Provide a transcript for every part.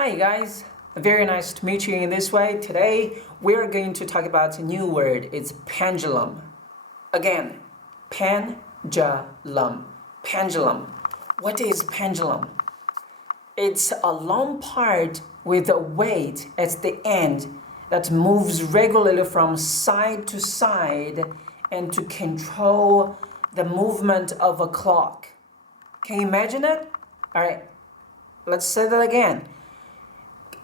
Hi guys, very nice to meet you in this way. Today we're going to talk about a new word. It's pendulum. Again, pendulum. Pendulum. What is pendulum? It's a long part with a weight at the end that moves regularly from side to side and to control the movement of a clock. Can you imagine it? Alright, let's say that again.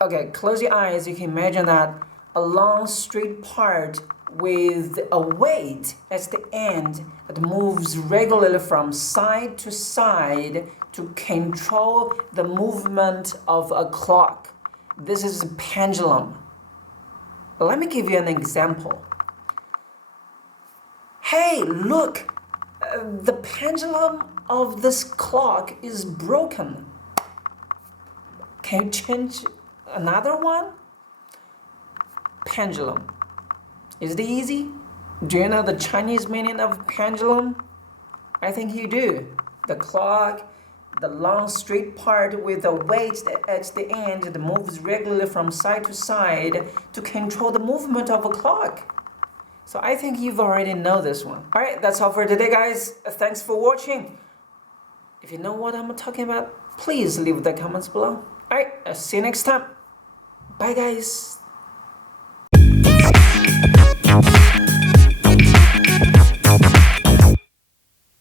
Okay, close your eyes. You can imagine that a long straight part with a weight at the end that moves regularly from side to side to control the movement of a clock. This is a pendulum. Let me give you an example. Hey, look! The pendulum of this clock is broken. Can you change another one? Pendulum. Is it easy? Do you know the Chinese meaning of pendulum? I think you do. The clock, the long straight part with a weight at the end that moves regularly from side to side to control the movement of a clock. So I think you've already know this one. Alright, that's all for today, guys. Thanks for watching. If you know what I'm talking about, please leave the comments below. Alright, see you next time. Bye guys.